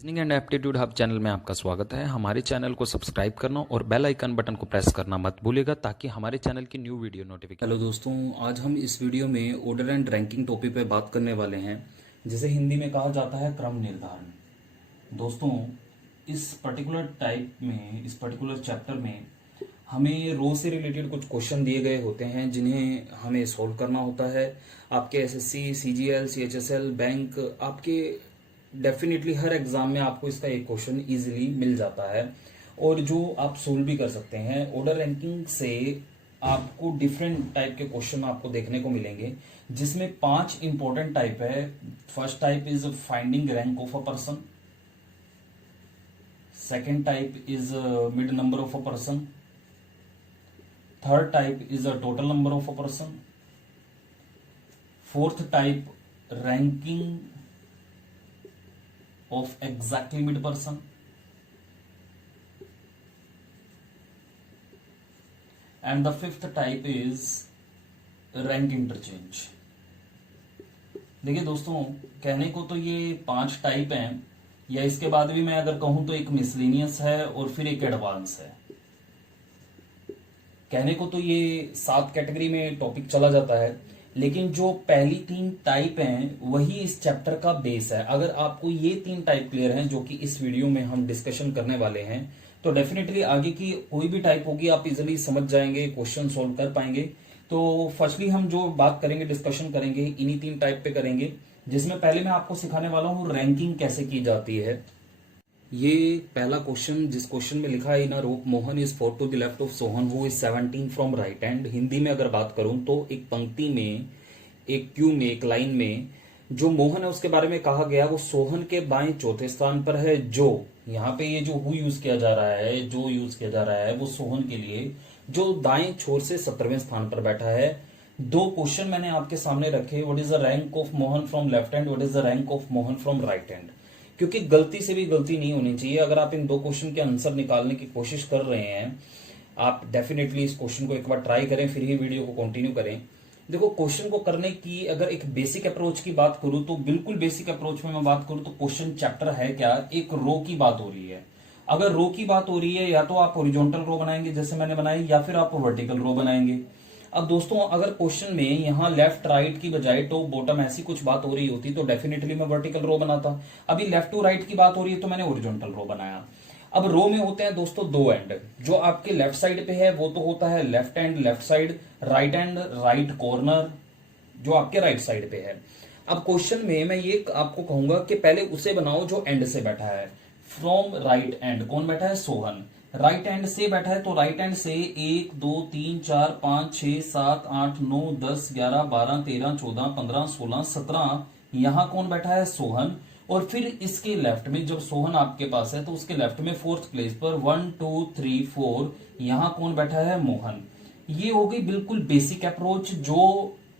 Reasoning and aptitude hub channel में आपका स्वागत है। हमारे चैनल को सब्सक्राइब करना और बेल आइकन बटन को प्रेस करना मत भूलिएगा ताकि हमारे चैनल की न्यू वीडियो नोटिफिकेशन। हेलो दोस्तों, आज हम इस वीडियो में ऑर्डर एंड रैंकिंग टॉपिक पे बात करने वाले हैं, जिसे हिंदी में कहा जाता है क्रम निर्धारण। दोस्तों, इस पर्टिकुलर इस पर्टिकुलर चैप्टर में हमें रो से रिलेटेड कुछ क्वेश्चन दिए गए होते हैं जिन्हें हमें सॉल्व करना होता है। आपके एसएससी, सीजीएल, सीएचएसएल, बैंक, आपके डेफिनेटली हर एग्जाम में आपको इसका एक क्वेश्चन इजीली मिल जाता है और जो आप सोल्व भी कर सकते हैं। ऑर्डर रैंकिंग से आपको डिफरेंट टाइप के क्वेश्चन आपको देखने को मिलेंगे, जिसमें 5 इंपॉर्टेंट टाइप है। First type is finding rank of a person, second type is mid number of a person, third type is a total number of a person, fourth type ranking of exactly mid person, and the fifth type is rank interchange। देखिए दोस्तों, कहने को तो ये 5 type हैं, या इसके बाद भी मैं अगर कहूं तो एक मिसलेनियस है और फिर एक एडवांस है। कहने को तो ये 7 कैटेगरी में टॉपिक चला जाता है, लेकिन जो पहली 3 टाइप हैं वही इस चैप्टर का बेस है। अगर आपको ये 3 टाइप क्लियर हैं, जो कि इस वीडियो में हम डिस्कशन करने वाले हैं, तो डेफिनेटली आगे की कोई भी टाइप होगी आप इजीली समझ जाएंगे, क्वेश्चन सॉल्व कर पाएंगे। तो फर्स्टली हम जो बात करेंगे, डिस्कशन करेंगे, इन्हीं 3 टाइप पे करेंगे, जिसमें पहले मैं आपको सिखाने वाला हूँ रैंकिंग कैसे की जाती है। ये पहला क्वेश्चन, जिस क्वेश्चन में लिखा है in rope Mohan is 4 to the left of Sohan who is 17 from right hand. Hindi में अगर बात करूं तो एक पंक्ति में, एक क्यू में, एक लाइन में जो मोहन है उसके बारे में कहा गया, वो सोहन के बाएं चौथे स्थान पर है। जो यहाँ पे ये जो हु यूज किया जा रहा है, जो यूज किया जा रहा है वो सोहन के लिए, जो दाएं छोर से 17वें स्थान पर बैठा है। 2 क्वेश्चन मैंने आपके सामने रखे, what is the rank of Mohan from left hand, what is the rank of Mohan from right hand. क्योंकि गलती से भी गलती नहीं होनी चाहिए। अगर आप इन 2 क्वेश्चन के आंसर निकालने की कोशिश कर रहे हैं, आप डेफिनेटली इस क्वेश्चन को एक बार ट्राई करें, फिर ही वीडियो को कंटिन्यू करें। देखो, क्वेश्चन को करने की अगर एक बेसिक अप्रोच की बात करूं तो बिल्कुल बेसिक अप्रोच में मैं बात करूं तो क्वेश्चन चैप्टर है क्या, एक रो की बात हो रही है। अगर रो की बात हो रही है, या तो आप हॉरिजॉन्टल रो बनाएंगे जैसे मैंने बनाई, या फिर आप वर्टिकल रो बनाएंगे। अब दोस्तों, अगर क्वेश्चन में यहाँ लेफ्ट राइट की बजाय टॉप बॉटम ऐसी कुछ बात हो रही होती तो डेफिनेटली मैं वर्टिकल रो बनाता। अभी लेफ्ट टू राइट की बात हो रही है तो मैंने हॉरिजॉन्टल रो बनाया। अब रो में होते हैं दोस्तों 2 एंड। जो आपके लेफ्ट साइड पे है वो तो होता है left and, left side, right and, right corner, जो आपके राइट साइड पे है। अब क्वेश्चन में मैं ये आपको कहूंगा कि पहले उसे बनाओ जो एंड से बैठा है। फ्रॉम राइट एंड कौन बैठा है? सोहन। राइट हैंड से बैठा है तो राइट हैंड से 1 2 3 4 5 6 7 8 9 10 11 12 13 14 15 16 17, यहां कौन बैठा है? सोहन। और फिर इसके लेफ्ट में, जब सोहन आपके पास है तो उसके लेफ्ट में 4th प्लेस पर 1 2 3 4, यहां कौन बैठा है? मोहन। ये हो गई बिल्कुल बेसिक अप्रोच,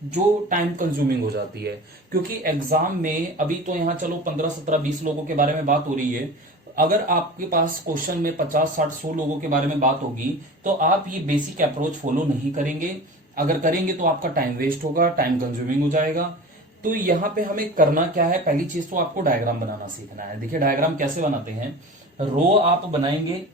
जो टाइम कंज्यूमिंग हो जाती है, क्योंकि एग्जाम में अभी तो यहां चलो 15 17 20 लोगों के बारे में बात हो रही है। अगर आपके पास क्वेश्चन में 50 60 100 लोगों के बारे में बात होगी तो आप ये बेसिक अप्रोच फॉलो नहीं करेंगे। अगर करेंगे तो आपका टाइम वेस्ट होगा, टाइम कंज्यूमिंग हो जाएगा। तो यहां पे हमें करना क्या है? पहली चीज तो आपको डायग्राम बनाना सीखना है। देखिए डायग्राम कैसे बनाते हैं। रो आप बनाएंगे,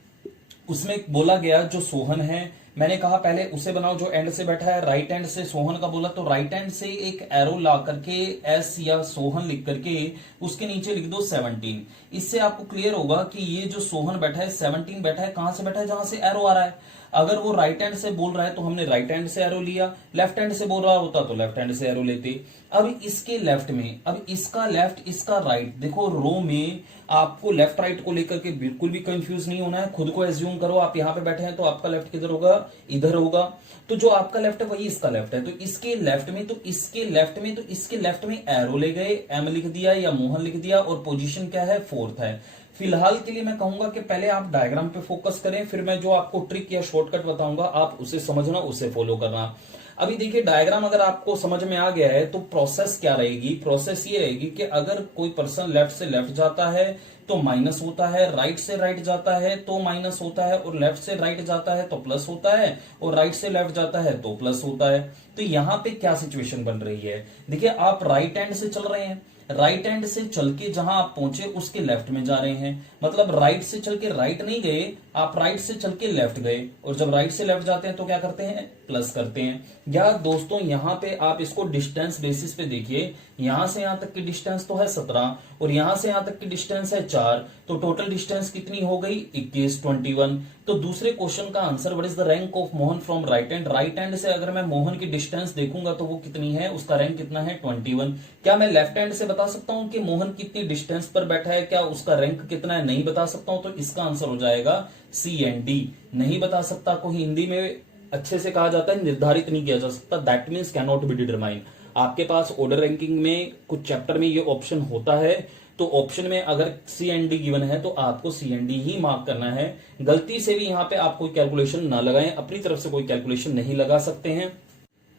उसमें बोला गया जो सोहन है, मैंने कहा पहले उसे बनाओ जो एंड से बैठा है। राइट हैंड से सोहन का बोला तो राइट हैंड से एक एरो ला करके एस या सोहन लिख करके उसके नीचे लिख दो 17। इससे आपको क्लियर होगा कि ये जो सोहन बैठा है 17 बैठा है, कहां से बैठा है? जहां से एरो आ रहा है। अगर वो राइट हैंड से बोल रहा है तो हमने राइट हैंड से एरो लिया, लेफ्ट हैंड से बोल रहा होता तो लेफ्ट हैंड से एरो लेते। अब इसके लेफ्ट में, अब इसका लेफ्ट, इसका राइट। देखो रो में आपको लेफ्ट राइट को लेकर के बिल्कुल भी कंफ्यूज नहीं होना है। खुद को एज्यूम करो आप यहां पे बैठे हैं तो आपका लेफ्ट किधर होगा? इधर होगा। तो जो आपका लेफ्ट है वही इसका लेफ्ट है, तो इसके लेफ्ट में, तो इसके लेफ्ट में, तो इसके लेफ्ट में एरो ले गए, एम लिख दिया या मोहन लिख दिया, और पोजीशन क्या है? 4th है। फिलहाल के लिए मैं कहूंगा कि पहले आप डायग्राम पे फोकस करें, फिर मैं जो आपको ट्रिक या शॉर्टकट बताऊंगा आप उसे समझना, उसे फॉलो करना। अभी देखिए डायग्राम अगर आपको समझ में आ गया है तो प्रोसेस क्या रहेगी? प्रोसेस ये रहेगी कि अगर कोई पर्सन लेफ्ट से लेफ्ट जाता है तो माइनस होता है, राइट से राइट जाता है तो माइनस होता है, और लेफ्ट से राइट जाता है तो प्लस होता है, और राइट से लेफ्ट जाता है तो प्लस होता है। तो यहां पे क्या सिचुएशन बन रही है? देखिए आप राइट हैंड से चल रहे हैं, राइट हैंड से चल के जहां आप पहुंचे उसके लेफ्ट में जा रहे हैं, मतलब राइट से चल के राइट नहीं गए, आप राइट से चल के लेफ्ट गए, और जब राइट से लेफ्ट जाते हैं तो क्या करते हैं, प्लस करते हैं। या दोस्तों यहाँ पे आप इसको डिस्टेंस बेसिस पे देखिए, यहां से यहां तक की डिस्टेंस तो है 17 और यहां से यहां तक की डिस्टेंस है 4, तो टोटल डिस्टेंस कितनी हो गई 21, 21। तो दूसरे क्वेश्चन का answer what is the rank of Mohan from right hand, right hand से अगर मैं मोहन की डिस्टेंस देखूंगा तो वो कितनी है, उसका रैंक कितना है 21। क्या मैं लेफ्ट हैंड से बता सकता हूं कि मोहन कितनी डिस्टेंस पर बैठा है, क्या उसका रैंक कितना है, नहीं बता सकता हूं, तो इसका आंसर हो जाएगा सी एंड डी। नहीं बता सकता को हिंदी में अच्छे से कहा जाता है निर्धारित नहीं किया जा सकता, that means can not be determine. आपके पास ऑर्डर रैंकिंग में कुछ चैप्टर में ये ऑप्शन होता है, तो ऑप्शन में अगर सी एंड डी गिवन है तो आपको सी एंड डी ही मार्क करना है। गलती से भी यहाँ पे आप कोई कैलकुलेशन ना लगाएं, अपनी तरफ से कोई कैलकुलेशन नहीं लगा सकते हैं।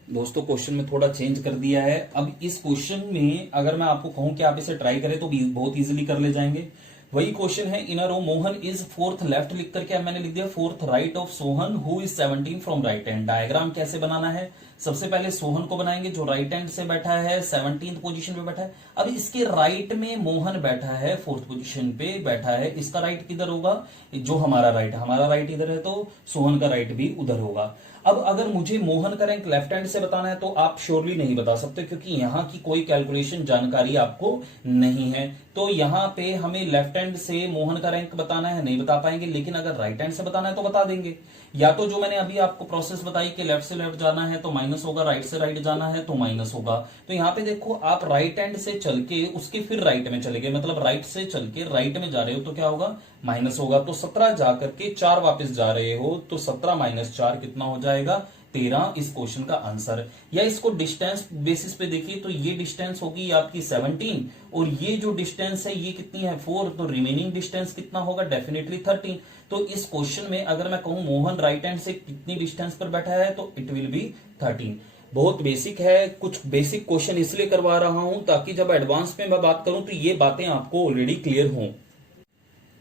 दोस्तों क्वेश्चन में थोड़ा चेंज कर दिया है। अब इस क्वेश्चन में अगर मैं आपको कहूं कि आप इसे ट्राई करें तो बहुत इजीली कर ले जाएंगे। वही क्वेश्चन है, in a row Mohan is fourth left लिख करके मैंने लिख दिया fourth right of Sohan who is 17 from right hand. Diagram कैसे बनाना है, सबसे पहले सोहन को बनाएंगे जो राइट हैंड से बैठा है, 17th पोजीशन पे बैठा है। अब इसके राइट में मोहन बैठा है, 4th पोजीशन पे बैठा है, इसका राइट किधर होगा, जो हमारा राइट इधर है तो सोहन का राइट भी उधर होगा। अब अगर मुझे मोहन का रैंक लेफ्ट हैंड से बताना है तो आप श्योरली नहीं बता सकते, क्योंकि यहां की कोई कैलकुलेशन जानकारी आपको नहीं है। तो यहां पे हमें लेफ्ट हैंड से मोहन का रैंक बताना है, नहीं बता पाएंगे, लेकिन अगर राइट हैंड से बताना है तो बता देंगे। या तो जो मैंने अभी आपको प्रोसेस बताई कि लेफ्ट से लेफ्ट जाना है तो माइनस होगा, राइट से राइट जाना है तो माइनस होगा। तो यहाँ पे देखो आप राइट हैंड से चल के उसके फिर राइट में चले गए, मतलब राइट से चल के राइट में जा रहे हो तो क्या होगा, माइनस होगा। तो 17 जाकर के 4 वापस जा रहे हो तो 17 माइनस 4 कितना हो जाएगा, 13 इस क्वेश्चन का आंसर। या इसको डिस्टेंस बेसिस पे देखिए तो ये डिस्टेंस होगी आपकी 17 और ये जो डिस्टेंस है ये कितनी है 4, तो रिमेनिंग डिस्टेंस कितना होगा, डेफिनेटली 13। तो इस क्वेश्चन में अगर मैं कहूं मोहन राइट हैंड से कितनी डिस्टेंस पर बैठा है तो इट विल बी 13। बहुत बेसिक है, कुछ बेसिक क्वेश्चन इसलिए करवा रहा हूं ताकि जब एडवांस में मैं बात करूं तो ये बातें आपको ऑलरेडी क्लियर हों।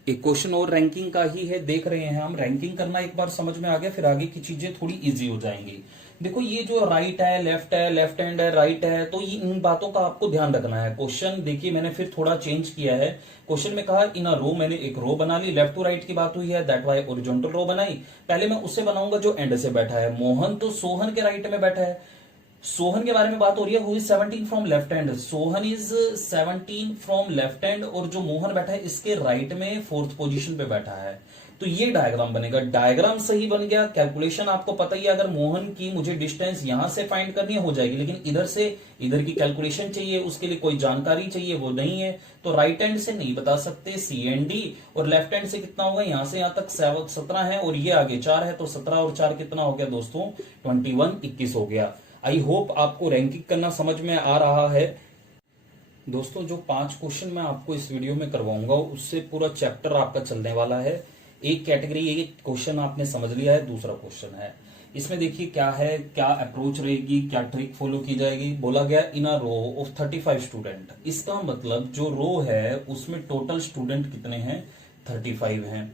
एक क्वेश्चन और रैंकिंग का ही है, देख रहे हैं हम, रैंकिंग करना एक बार समझ में आ गया फिर आगे की चीजें थोड़ी इजी हो जाएंगी। देखो ये जो राइट है, लेफ्ट हैंड है, राइट है, तो ये इन बातों का आपको ध्यान रखना है। क्वेश्चन देखिए मैंने फिर थोड़ा चेंज किया है। क्वेश्चन में कहा इन अ रो, मैंने एक रो बना ली, लेफ्ट टू राइट की बात हुई है, दैट वाई ओरिजेंटल रो बनाई। पहले मैं उससे बनाऊंगा जो एंड से बैठा है। मोहन तो सोहन के राइट में बैठा है, सोहन के बारे में बात हो रही है, who is 17 from left hand, Sohan is 17 from left hand, और जो मोहन बैठा है इसके राइट में 4th पोजीशन पे बैठा है। तो ये डायग्राम बनेगा, डायग्राम सही बन गया। कैलकुलेशन आपको पता ही है, अगर मोहन की मुझे डिस्टेंस यहां से फाइंड करनी है हो जाएगी, लेकिन इधर से इधर की कैलकुलेशन चाहिए, उसके लिए कोई जानकारी चाहिए, वो नहीं है। तो राइट हैंड से नहीं बता सकते, सी एंड डी। और लेफ्ट हैंड से कितना होगा, यहां से यहां तक 17 है और ये आगे 4 है, तो 17 और 4 कितना हो गया दोस्तों, 21, 21 हो गया। आई होप आपको रैंकिंग करना समझ में आ रहा है। दोस्तों जो 5 क्वेश्चन मैं आपको इस वीडियो में करवाऊंगा उससे पूरा चैप्टर आपका चलने वाला है। एक कैटेगरी, एक क्वेश्चन आपने समझ लिया है, दूसरा क्वेश्चन है इसमें देखिए क्या है, क्या अप्रोच रहेगी, क्या ट्रिक फॉलो की जाएगी। बोला गया इन अ रो ऑफ 35 स्टूडेंट, इसका मतलब जो रो है उसमें टोटल स्टूडेंट कितने हैं, 35 हैं।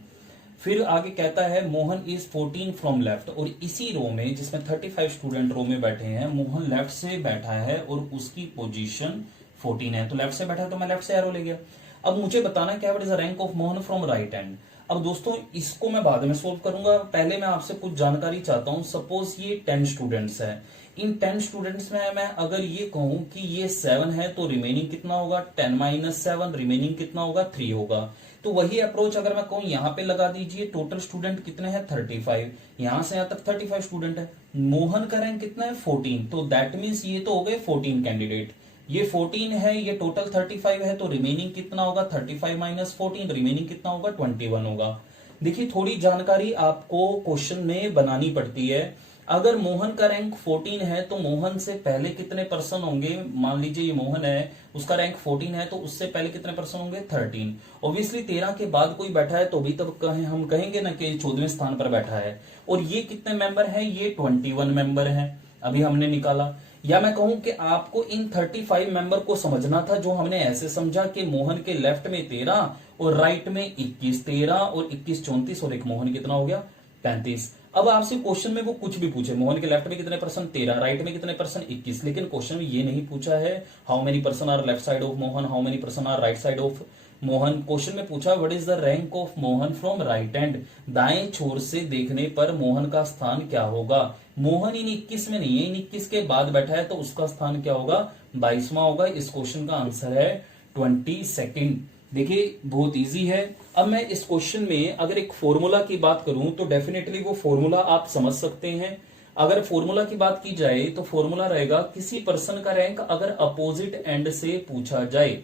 फिर आगे कहता है मोहन इज 14 फ्रॉम लेफ्ट, और इसी रो में जिसमें 35 स्टूडेंट रो में बैठे हैं, मोहन लेफ्ट से बैठा है और उसकी पोजीशन 14 है। तो लेफ्ट से बैठा है तो मैं लेफ्ट से एरो ले गया। अब मुझे बताना क्या what is the rank of Mohan from right hand. अब दोस्तों इसको मैं बाद में सोल्व करूंगा, पहले मैं आपसे कुछ जानकारी चाहता हूं। सपोज ये 10 स्टूडेंट्स है, इन 10 स्टूडेंट्स में मैं अगर ये कहूं कि ये 7 है तो रिमेनिंग कितना होगा, 10 माइनस 7, रिमेनिंग कितना होगा, 3 होगा। तो वही अप्रोच अगर मैं कहूं यहां पे लगा दीजिए, टोटल स्टूडेंट कितने हैं 35, यहां से यहां तक 35 स्टूडेंट है, मोहन का रैंक कितना है 14, तो दैट मीन्स ये तो हो गए 14 कैंडिडेट। ये 14 है, ये टोटल 35 है, तो रिमेनिंग कितना होगा 35 माइनस 14, रिमेनिंग कितना होगा 21 होगा। देखिए थोड़ी जानकारी आपको क्वेश्चन में बनानी पड़ती है। अगर मोहन का रैंक 14 है तो मोहन से पहले कितने पर्सन होंगे, मान लीजिए ये मोहन है, उसका रैंक 14 है तो उससे पहले कितने पर्सन होंगे 13। ऑब्वियसली 13 के बाद कोई बैठा है तो भी तब हम कहेंगे ना कि 14वें स्थान पर बैठा है। और ये कितने मेंबर है, ये 21 मेंबर है, अभी हमने निकाला। या मैं कहूं कि आपको इन 35 मेंबर को समझना था, जो हमने ऐसे समझा कि मोहन के लेफ्ट में 13 और राइट में 21, 13 और 21 34, और एक मोहन कितना हो गया 35। अब आपसे क्वेश्चन में वो कुछ भी पूछे, मोहन के लेफ्ट में कितने परसेंट 13, राइट में कितने परसेंट 21, लेकिन क्वेश्चन में ये नहीं पूछा है how many person are left side of Mohan, how many person are right side of Mohan. Question में पूछा what is the rank of Mohan from right hand, दाएं छोर से देखने पर मोहन का स्थान क्या होगा। मोहन इन 21 में नहीं है, इन 21 के बाद बैठा है तो उसका स्थान क्या होगा, 22वां होगा। इस क्वेश्चन का आंसर है 22। देखिए बहुत इजी है। अब मैं इस क्वेश्चन में अगर एक फॉर्मूला की बात करूं तो डेफिनेटली वो फॉर्मूला आप समझ सकते हैं। अगर फॉर्मूला की बात की जाए तो फॉर्मूला रहेगा किसी पर्सन का रैंक अगर अपोजिट एंड से पूछा जाए,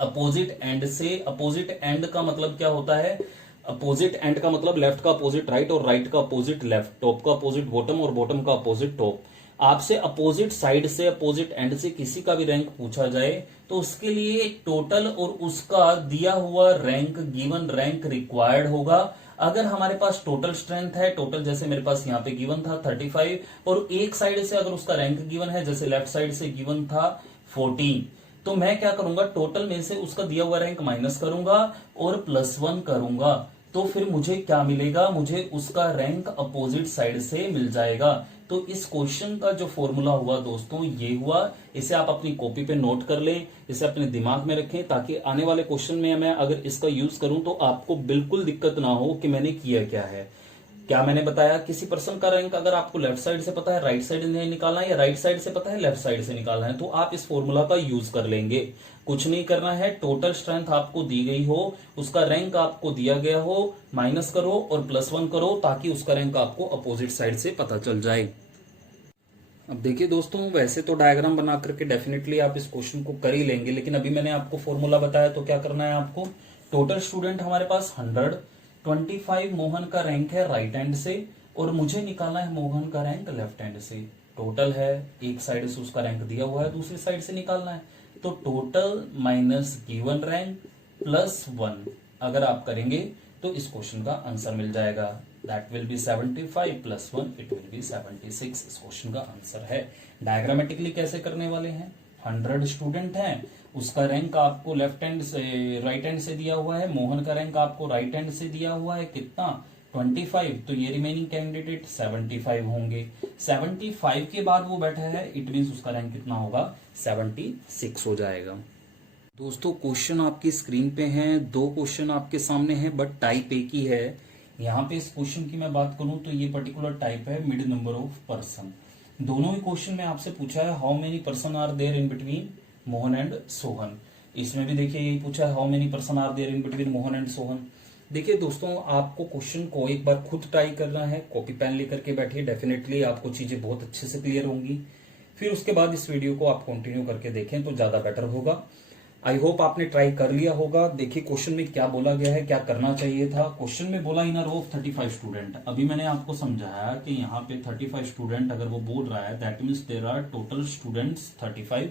अपोजिट एंड से, अपोजिट एंड का मतलब क्या होता है, अपोजिट एंड का मतलब लेफ्ट का अपोजिट राइट और राइट का अपोजिट लेफ्ट, टॉप का अपोजिट बॉटम और बॉटम का अपोजिट टॉप। आपसे अपोजिट साइड से, अपोजिट एंड से किसी का भी रैंक पूछा जाए तो उसके लिए टोटल और उसका दिया हुआ रैंक, गिवन रैंक रिक्वायर्ड होगा। अगर हमारे पास टोटल स्ट्रेंथ है, टोटल जैसे मेरे पास यहाँ पे गिवन था 35, और एक साइड से अगर उसका रैंक गिवन है, जैसे लेफ्ट साइड से गिवन था 14, तो मैं क्या करूंगा, टोटल में से उसका दिया हुआ रैंक माइनस करूंगा और +1 करूंगा, तो फिर मुझे क्या मिलेगा, मुझे उसका रैंक अपोजिट साइड से मिल जाएगा। तो इस क्वेश्चन का जो फॉर्मूला हुआ दोस्तों ये हुआ। इसे आप अपनी कॉपी पे नोट कर लें, इसे अपने दिमाग में रखें, ताकि आने वाले क्वेश्चन में मैं अगर इसका यूज करूं तो आपको बिल्कुल दिक्कत ना हो कि मैंने किया क्या है। क्या मैंने बताया, किसी पर्सन का रैंक अगर आपको लेफ्ट साइड से पता है राइट साइड से निकालना है, या राइट साइड से पता है लेफ्ट साइड से निकालना है, तो आप इस फॉर्मूला का यूज कर लेंगे। कुछ नहीं करना है, टोटल स्ट्रेंथ आपको दी गई हो, उसका रैंक आपको दिया गया हो, माइनस करो और +1 करो, ताकि उसका रैंक आपको अपोजिट साइड से पता चल जाए। अब देखिए दोस्तों, वैसे तो डायग्राम बना करके डेफिनेटली आप इस क्वेश्चन को कर ही लेंगे, लेकिन अभी मैंने आपको फॉर्मूला बताया तो क्या करना है आपको, टोटल स्टूडेंट हमारे पास 100, 25 मोहन का रैंक है राइट हैंड से, और मुझे निकालना है मोहन का रैंक लेफ्ट हैंड से। टोटल है, एक साइड से उसका रैंक दिया हुआ है, दूसरी साइड से निकालना है, तो टोटल माइनस गिवन रैंक +1 अगर आप करेंगे तो इस क्वेश्चन का आंसर मिल जाएगा। That will be 75 +1 it will be 76। इस क्वेश्चन का आंसर है। डायग्रामेटिकली कैसे करने वाले हैं, 100 स्टूडेंट हैं, उसका रैंक आपको लेफ्ट हैंड से, राइट हैंड से दिया हुआ है, मोहन का रैंक आपको राइट हैंड से दिया हुआ है कितना 25, तो ये रिमेनिंग कैंडिडेट 75 होंगे। 75 के बाद वो बैठा है, इट मीन्स उसका रैंक कितना होगा, 76 हो जाएगा। दोस्तों क्वेश्चन आपकी स्क्रीन पे हैं, 2 क्वेश्चन आपके सामने हैं, बट टाइप एक ही है। यहाँ पे इस क्वेश्चन की मैं बात करूं तो ये पर्टिकुलर टाइप है मिड नंबर ऑफ पर्सन। दोनों ही क्वेश्चन में आपसे पूछा है how many person are there in between Mohan and Sohan. इसमें भी देखिए यही पूछा है how many person are there in between Mohan and Sohan. देखिए दोस्तों, आपको क्वेश्चन को एक बार खुद ट्राई करना है, कॉपी पेन लेकर के बैठिए, डेफिनेटली आपको चीजें बहुत अच्छे से क्लियर होंगी। फिर उसके बाद इस वीडियो को आप कंटिन्यू करके देखें तो ज्यादा बेटर होगा। आई होप आपने ट्राई कर लिया होगा। देखिए क्वेश्चन में क्या बोला गया है, क्या करना चाहिए था। क्वेश्चन में बोला इन अ रो ऑफ 35 स्टूडेंट। अभी मैंने आपको समझाया कि यहाँ पे 35 स्टूडेंट अगर वो बोल रहा है, that means there are total students 35।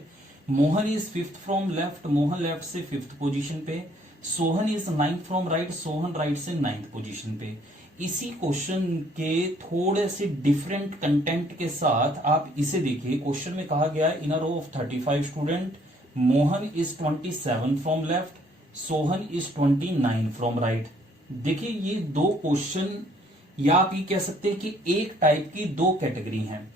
Mohan is 5th from left, Mohan left से 5th पोजीशन पे। Sohan is 9th from right, Sohan right से 9th पोजीशन पे। इसी क्वेश्चन के थोड़े से डिफरेंट कंटेंट के साथ आप इसे देखिए। क्वेश्चन में कहा गया है in a row of 35 student, Mohan is 27 from left, Sohan is 29 from right. देखिए ये 2 क्वेश्चन, या आप ये कह सकते हैं कि एक टाइप की 2 कैटेगरी हैं।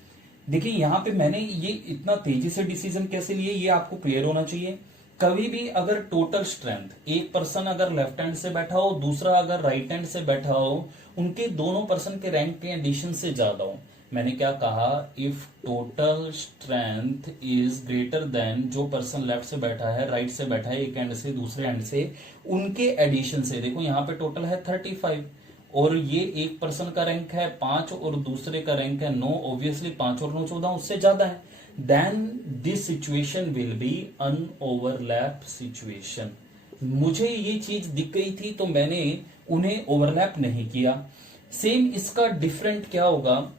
देखिए यहां पे मैंने ये इतना तेजी से डिसीजन कैसे लिए, ये आपको क्लियर होना चाहिए। कभी भी अगर टोटल स्ट्रेंथ, एक पर्सन अगर लेफ्ट हैंड से बैठा हो, दूसरा अगर राइट हैंड से बैठा हो, उनके दोनों पर्सन के रैंक के एडिशन से ज्यादा हो, मैंने क्या कहा, if total strength is greater than, जो पर्सन लेफ्ट से बैठा है, राइट से बैठा है, एक एंड से दूसरे एंड से, उनके एडिशन से। देखो यहाँ पे टोटल है 35 और ये एक पर्सन का रैंक है 5 और दूसरे का रैंक है 9, ऑब्वियसली 5 और 9 14, उससे ज्यादा है। Then this situation will be an overlap situation. मुझे ये चीज दिख गई थी तो मैंने उन्हें ओवरलैप नहीं किया। सेम इसका डिफरेंट क्या होगा,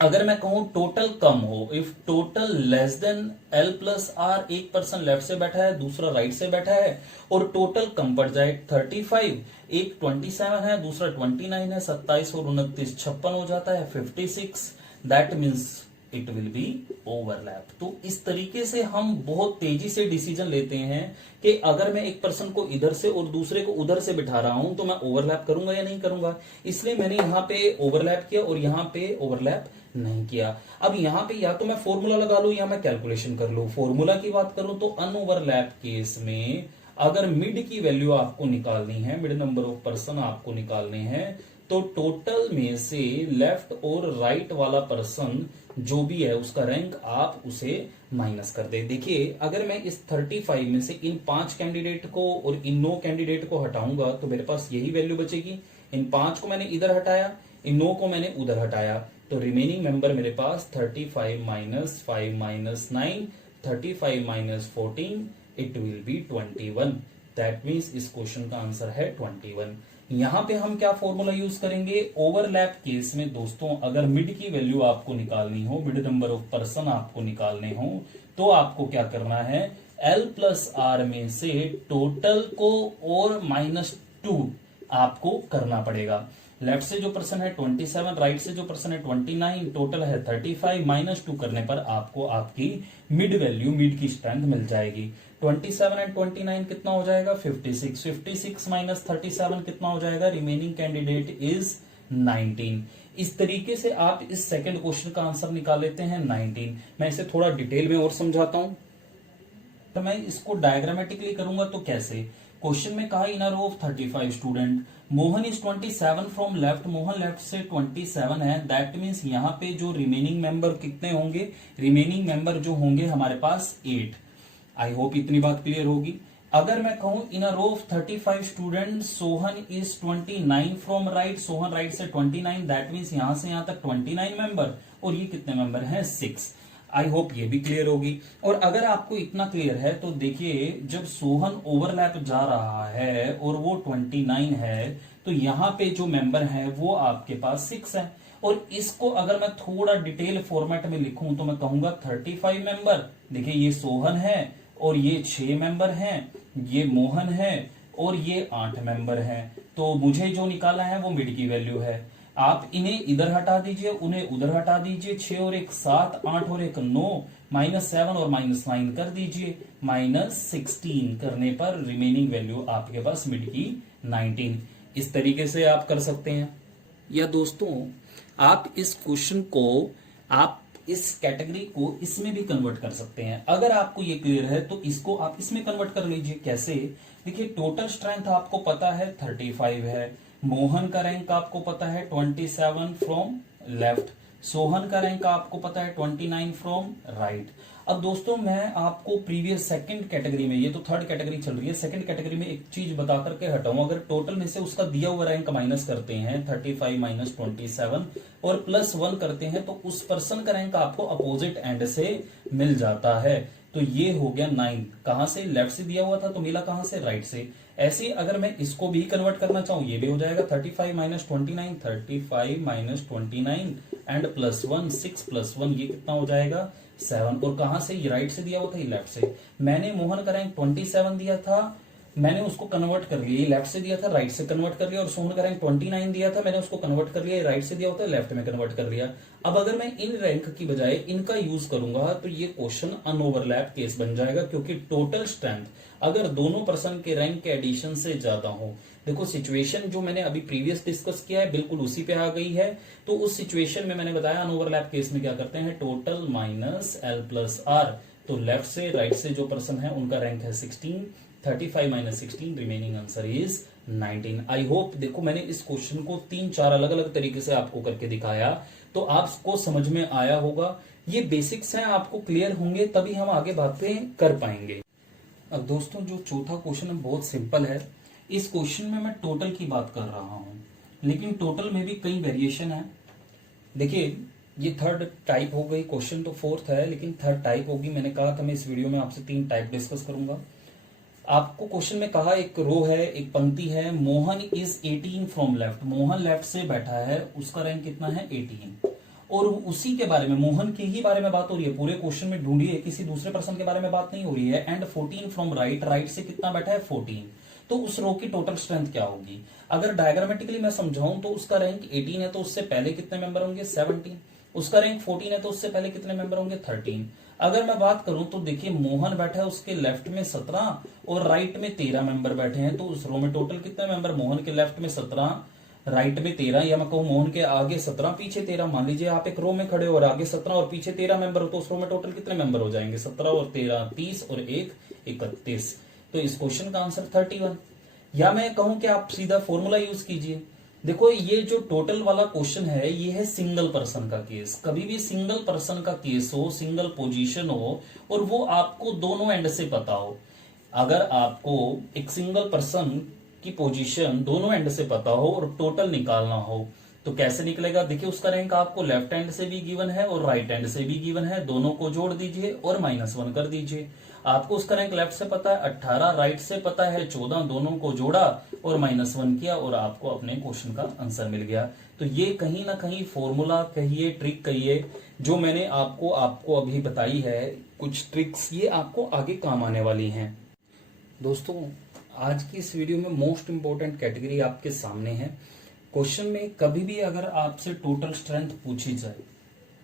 अगर मैं कहूं टोटल कम हो, if total less than L plus R, एक पर्सन लेफ्ट से बैठा है, दूसरा राइट से बैठा है, और टोटल कम पड़ जाए 35, एक 27 है, दूसरा 29 है, 27 और 29 56 हो जाता है 56। That means it will be overlap. तो इस तरीके से हम बहुत तेजी से डिसीजन लेते हैं कि अगर मैं एक पर्सन को इधर से और दूसरे को उधर से बिठा रहा हूं तो मैं ओवरलैप करूंगा या नहीं करूंगा। इसलिए मैंने यहां पे ओवरलैप किया और यहां पे ओवरलैप नहीं किया। अब यहां पे या तो मैं फॉर्मूला लगा लूं या मैं कैलकुलेशन कर लूं। फॉर्मूला की बात करूं तो अनओवरलैप केस में अगर मिड की वैल्यू आपको निकालनी है, मिड नंबर ऑफ पर्सन आपको निकालने हैं, तो टोटल में से लेफ्ट और राइट वाला पर्सन जो भी है उसका रैंक आप उसे माइनस कर दे। देखिए अगर मैं इस 35 में से इन 5 कैंडिडेट को और इन 9 कैंडिडेट को हटाऊंगा तो मेरे पास यही वैल्यू बचेगी। इन 5 को मैंने इधर हटाया, इन 9 को मैंने उधर हटाया, तो रिमेनिंग मेंबर मेरे पास 35 minus 5 minus 9, 35 minus 14, it will be 21। That means इस क्वेश्चन का आंसर है 21। यहां पे हम क्या फॉर्मूला यूज करेंगे? ओवरलैप केस में दोस्तों अगर मिड की वैल्यू आपको निकालनी हो, मिड नंबर ऑफ पर्सन आपको निकालने हो, तो आपको क्या करना है? L प्लस आर में से टोटल को और -2 आपको करना पड़ेगा। लेफ्ट से जो पर्सन है 27, राइट से जो पर्सन है 29, टोटल है 35, -2 करने पर आपको आपकी मिड वैल्यू, मिड की स्ट्रेंथ मिल जाएगी। 27 एंड 29 कितना हो जाएगा? 56। 56 माइनस 37 कितना हो जाएगा? Remaining candidate is 19। इस तरीके से आप इस सेकंड क्वेश्चन का आंसर निकाल लेते हैं 19। मैं इसे थोड़ा डिटेल में और समझाता हूं। तो मैं इसको डायग्रामेटिकली करूंगा तो कैसे? क्वेश्चन में कहा in a row of 35 student, Mohan is 27 from left, Mohan left से 27 है। दैट मीन्स यहाँ पे जो रिमेनिंग मेंबर कितने होंगे? रिमेनिंग मेंबर जो होंगे हमारे पास 8। आई होप इतनी बात क्लियर होगी। अगर मैं कहूं in a row of 35 student, Sohan is 29 from right, Sohan right से 29, दैट मीन्स यहां से यहां तक 29 मेंबर, और ये कितने मेंबर हैं? 6। आई होप ये भी क्लियर होगी। और अगर आपको इतना क्लियर है तो देखिए जब सोहन ओवरलैप जा रहा है और वो 29 है, तो यहां पे जो मेंबर है वो आपके पास 6 है। और इसको अगर मैं थोड़ा डिटेल फॉर्मेट में लिखूं तो मैं कहूंगा 35 मेंबर, देखिए ये सोहन है और ये 6 मेंबर हैं, ये मोहन है और ये 8 मेंबर हैं। तो मुझे जो निकाला है वो मिड की वैल्यू है। आप इन्हें इधर हटा दीजिए, उन्हें उधर हटा दीजिए, 6 और 1 7, 8 और 1 9, -7 और -9 कर दीजिए, -16 करने पर रिमेनिंग वैल्यू आपके पास मिड की 19। इस तरीके से आप कर सकते हैं। या दोस्तों आप इस क्वेश्चन को, आप इस कैटेगरी को इसमें भी कन्वर्ट कर सकते हैं। अगर आपको ये क्लियर है तो इसको आप इसमें कन्वर्ट कर लीजिए। कैसे? देखिए टोटल स्ट्रेंथ आपको पता है 35 है, मोहन का रैंक आपको पता है 27 फ्रॉम लेफ्ट, सोहन का रैंक आपको पता है 29 फ्रॉम राइट। अब दोस्तों मैं आपको प्रीवियस सेकंड कैटेगरी में, ये तो थर्ड कैटेगरी चल रही है, सेकंड कैटेगरी में एक चीज बता करके हटाऊं। अगर टोटल में से उसका दिया हुआ रैंक माइनस करते हैं 35 माइनस 27 और +1 करते हैं तो उस पर्सन का रैंक आपको अपोजिट एंड से मिल जाता है। तो ये हो गया 9। कहां से? लेफ्ट से दिया हुआ था तो मिला कहां से? राइट से। ऐसे ही अगर मैं इसको भी कन्वर्ट करना चाहूं, ये भी हो जाएगा 35 माइनस 29, 35 माइनस 29 एंड +1, 6 + 1 ये कितना हो जाएगा? 7। और कहां से? ये राइट से दिया हुआ था, ये लेफ्ट से। मैंने मोहन का रैंक 27 दिया था, मैंने उसको कन्वर्ट कर लिया, ये लेफ्ट से दिया था, राइट से कन्वर्ट कर लिया। और सोहन का रैंक 29 दिया था, मैंने उसको कन्वर्ट कर लिया, राइट से दिया होता है, लेफ्ट में कन्वर्ट कर लिया। अब अगर मैं इन रैंक की बजाय इनका यूज करूंगा तो ये क्वेश्चन अनओवरलैप केस बन जाएगा, क्योंकि टोटल स्ट्रेंथ अगर दोनों पर्सन के रैंक के एडिशन से ज्यादा हो, देखो सिचुएशन जो मैंने अभी प्रीवियस डिस्कस किया है बिल्कुल उसी पे आ गई है। तो उस सिचुएशन में मैंने बताया अनओवरलैप केस में क्या करते हैं? Total minus L plus R. तो लेफ्ट से राइट से जो पर्सन है उनका रैंक है 16, 35 minus 16, remaining answer is 19। I hope देखो मैंने इस क्वेश्चन को 3-4 अलग अलग तरीके से आपको करके दिखाया, तो आपको समझ में आया होगा। ये बेसिक्स हैं, आपको क्लियर होंगे तभी हम आगे बातें कर पाएंगे। अब दोस्तों जो चौथा क्वेश्चन है बहुत सिंपल है। इस क्वेश्चन में मैं टोटल की बात कर रहा हूं, लेकिन टोटल में भी कई वेरिएशन है। देखिए ये थर्ड टाइप हो गई, क्वेश्चन तो फोर्थ है लेकिन थर्ड टाइप होगी। मैंने कहा था मैं इस वीडियो में आपसे 3 टाइप डिस्कस करूंगा। आपको क्वेश्चन में कहा एक रो है, एक पंक्ति है, Mohan is 18 from left, Mohan left से बैठा है, उसका रैंक कितना है? 18। और उसी के बारे में, मोहन के ही बारे में बात हो रही है, पूरे क्वेश्चन में ढूंढिए, किसी दूसरे पर्सन के बारे में बात नहीं हो रही है। एंड 14 फ्रॉम राइट, राइट से कितना बैठा है? 14। तो उस रो की टोटल स्ट्रेंथ क्या होगी? अगर डायग्रामेटिकली मैं समझाऊं तो उसका रैंक 18 है, तो उससे पहले कितने मेंबर होंगे? 17। उसका रैंक 14 है तो उससे पहले कितने मेंबर होंगे 13। अगर मैं बात करूं तो देखिए मोहन बैठा है उसके लेफ्ट में 17 और राइट में 13 मेंबर बैठे हैं, तो उस रो में टोटल कितने मेंबर, मोहन के लेफ्ट में 17 राइट में 13, या मैं कहूं मोहन के आगे 17 पीछे 13। मान लीजिए आप एक रो में खड़े हो और आगे 17 और पीछे 13 मेंबर हो, तो उस रो में टोटल कितने मेंबर हो जाएंगे 17 और 13 30 और 1 31। तो इस क्वेश्चन का आंसर 31। या मैं कहूं कि आप सीधा फॉर्मूला यूज कीजिए। देखो ये जो टोटल वाला क्वेश्चन है ये है सिंगल पर्सन का केस। कभी भी सिंगल पर्सन का केस हो, सिंगल पोजीशन हो और वो आपको दोनों एंड से पता हो। अगर आपको एक सिंगल पर्सन की पोजीशन दोनों एंड से पता हो और टोटल निकालना हो तो कैसे निकलेगा, देखिए उसका रैंक आपको लेफ्ट हैंड से भी गिवन है और राइट हैंड से भी गिवन है, दोनों को जोड़ दीजिए और -1 कर दीजिए। आपको उसका रैंक लेफ्ट से पता है 18, राइट से पता है 14, दोनों को जोड़ा और -1 किया और आपको अपने क्वेश्चन का आंसर मिल गया। तो ये कहीं ना कहीं फॉर्मूला कहिए, ट्रिक कहिए, जो मैंने आपको अभी बताई है, कुछ ट्रिक्स, ये आपको आगे काम आने वाली हैं। दोस्तों आज की इस वीडियो में मोस्ट इंपोर्टेंट कैटेगरी आपके सामने है। क्वेश्चन में कभी भी अगर आपसे टोटल स्ट्रेंथ पूछी जाए,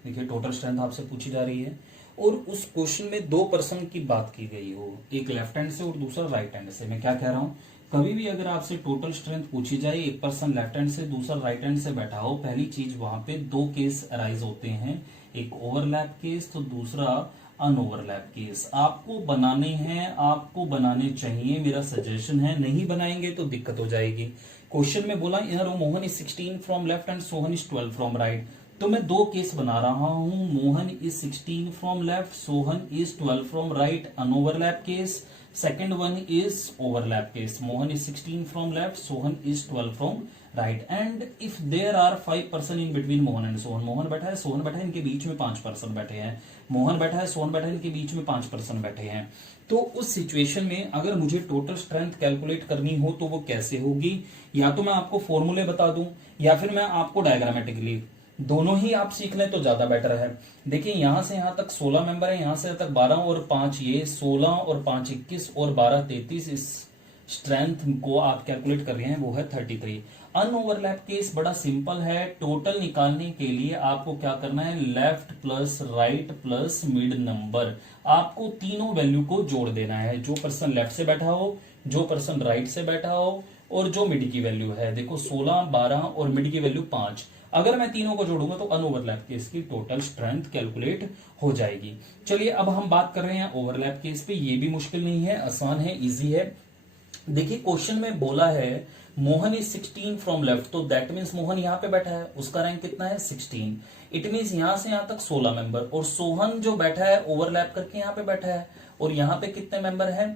देखिए टोटल स्ट्रेंथ आपसे पूछी जा रही है और उस क्वेश्चन में 2 पर्सन की बात की गई हो, एक लेफ्ट हैंड से और दूसरा राइट हैंड से। मैं क्या कह रहा हूं, कभी भी अगर आपसे टोटल स्ट्रेंथ पूछी जाए, एक पर्सन लेफ्ट हैंड से दूसरा राइट हैंड से बैठा हो, पहली चीज वहां पे 2 केस अराइज होते हैं, एक ओवरलैप केस तो दूसरा अनओवरलैप केस। आपको बनाने हैं, आपको बनाने चाहिए, मेरा सजेशन है। नहीं बनाएंगे तो दिक्कत हो जाएगी। क्वेश्चन में बोला in Mohan is 16 from left and Sohan is 12 from right, तो मैं 2 केस बना रहा हूं, Mohan is 16 from left, Sohan is 12 from right, unoverlap case. Second one is overlap case, Mohan is 16 from left, Sohan is 12 from right. And if there are 5 person in between Mohan and Sohan, Mohan बैठा है, सोहन बैठा है, इनके बीच में 5 पर्सन बैठे हैं, मोहन बैठा है, सोहन बैठा है, इनके बीच में 5 पर्सन बैठे हैं। तो उस सिचुएशन में अगर मुझे टोटल स्ट्रेंथ कैलकुलेट करनी हो तो वो कैसे होगी, या तो मैं आपको फॉर्मूले बता दूं या फिर मैं आपको डायग्रामेटिकली, दोनों ही आप सीख लें तो ज्यादा बेटर है। देखिए यहां से यहां तक 16 मेंबर है, यहां से तक 12 और 5 ये 16 और 5 21 और 12 33, इस स्ट्रेंथ को आप कैलकुलेट कर रहे हैं वो है 33। अनओवरलैप केस बड़ा सिंपल है, टोटल निकालने के लिए आपको क्या करना है, left plus right plus mid number, आपको तीनों वैल्यू को जोड़ देना है, जो पर्सन लेफ्ट से बैठा हो, जो पर्सन राइट से बैठा हो और जो मिड की वैल्यू है। देखो 16 12 और मिड की वैल्यू 5, अगर मैं तीनों को जोड़ूंगा तो अनओवरलैप केस की टोटल स्ट्रेंथ कैलकुलेट हो जाएगी। चलिए अब हम बात कर रहे हैं ओवरलैप केस पे, ये भी मुश्किल नहीं है, आसान है, इजी है। देखिए क्वेश्चन में बोला है मोहन इज 16 फ्रॉम लेफ्ट, तो दैट मीन्स मोहन यहाँ पे बैठा है, उसका रैंक कितना है 16। इट मीन्स यहां से यहां तक 16 मेंबर, और सोहन जो बैठा है ओवरलैप करके यहाँ पे बैठा है, और यहाँ पे कितने मेंबर है,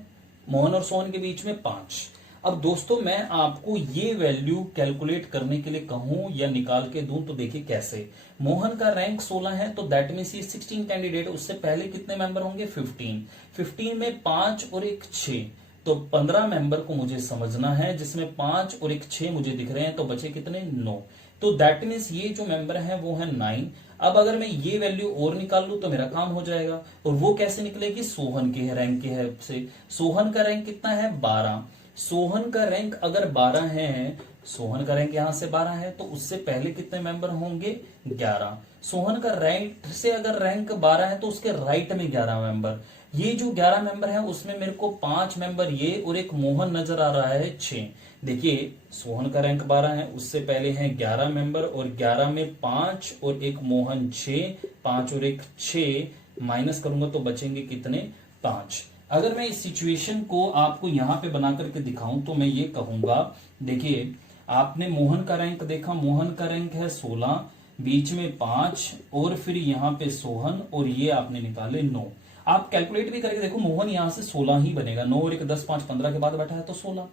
मोहन और सोहन के बीच में 5। अब दोस्तों मैं आपको ये वैल्यू कैलकुलेट करने के लिए कहूं या निकाल के दूं तो देखिए कैसे। मोहन का रैंक 16 है तो दैट मीन्स ये 16 कैंडिडेट, उससे पहले कितने मेंबर होंगे 15, 15 में 5 और एक 6, तो 15 मेंबर को मुझे समझना है, जिसमें 5 और एक 6 मुझे दिख रहे हैं, तो बचे कितने 9, तो दैट मीन्स ये जो मेंबर है वो है 9। अब अगर मैं ये वैल्यू और निकाल लूं तो मेरा काम हो जाएगा, और वो कैसे निकलेगी, सोहन के रैंक के हेल्प से। सोहन का रैंक कितना है 12, सोहन का रैंक अगर 12 है, सोहन का रैंक यहां से 12 है तो उससे पहले कितने मेंबर होंगे 11। सोहन का राइट से अगर रैंक 12 है तो उसके राइट में 11 मेंबर, ये जो 11 मेंबर है उसमें मेरे को 5 मेंबर ये और एक मोहन नजर आ रहा है 6। देखिए सोहन का रैंक 12 है, उससे पहले हैं 11 मेंबर, और 11 में 5 और एक मोहन 6, 5 और एक 6 माइनस करूंगा तो बचेंगे कितने 5। अगर मैं इस सिचुएशन को आपको यहां पे बना करके दिखाऊं तो मैं ये कहूंगा, देखिए आपने मोहन का रैंक देखा, मोहन का रैंक है 16, बीच में 5 और फिर यहाँ पे सोहन, और ये आपने निकाले 9। आप कैलकुलेट भी करके देखो, मोहन यहां से 16 ही बनेगा, 9 और 1 10 5 15 के बाद बैठा है तो 16।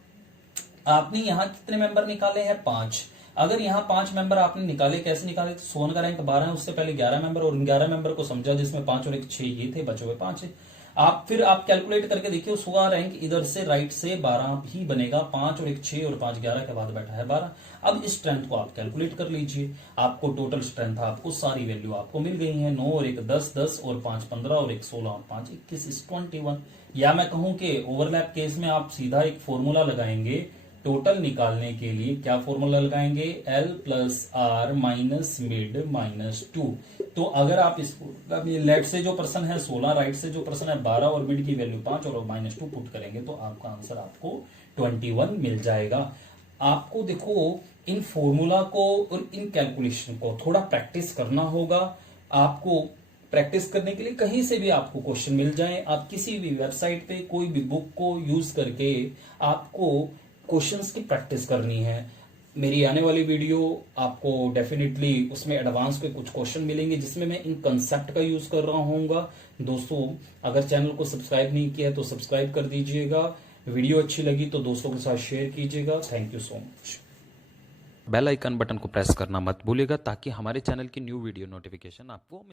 आपने यहां कितने मेंबर निकाले हैं 5, अगर यहाँ 5 मेंबर आपने निकाले, कैसे निकाले, तो सोहन का रैंक 12 है, उससे पहले 11 मेंबर, और 11 मेंबर को समझा जिसमें 5 और एक 6 ये थे, बचे हुए 5 है। आप फिर आप कैलकुलेट करके देखिए, उसका रैंक इधर से राइट से 12 ही बनेगा, 5 और एक 6 और 5 11 के बाद बैठा है 12। अब इस स्ट्रेंथ को आप कैलकुलेट कर लीजिए, आपको टोटल स्ट्रेंथ, आपको सारी वैल्यू आपको मिल गई है, 9 और एक 10 10 और 5 15 और एक 16 और 5 21 इज 21। या मैं कहूं कि ओवरलैप केस में आप सीधा एक फॉर्मूला लगाएंगे टोटल निकालने के लिए। क्या फॉर्मूला लगाएंगे, L plus R minus mid minus 2, तो अगर आप इसको लेट से जो प्रश्न है 16, राइट से जो प्रश्न है 12 और मिड की वैल्यू 5 और -2 पुट करेंगे तो आपका आंसर आपको 21 मिल जाएगा। आपको देखो इन फॉर्मूला को और इन कैलकुलेशन को थोड़ा प्रैक्टिस करना होगा। आपको प्रैक्टिस करने के लिए कहीं से भी आपको क्वेश्चन मिल जाए, आप किसी भी वेबसाइट पे कोई भी बुक को यूज करके आपको क्वेश्चंस की प्रैक्टिस करनी है। मेरी आने वाली वीडियो आपको डेफिनेटली उसमें एडवांस पे कुछ क्वेश्चन मिलेंगे जिसमें मैं इन कंसेप्ट का यूज कर रहा हूँगा। दोस्तों अगर चैनल को सब्सक्राइब नहीं किया तो सब्सक्राइब कर दीजिएगा, वीडियो अच्छी लगी तो दोस्तों के साथ शेयर कीजिएगा। Thank you so much. Bell icon button को प्रेस करना मत भूलिएगा ताकि हमारे चैनल की न्यू वीडियो नोटिफिकेशन आपको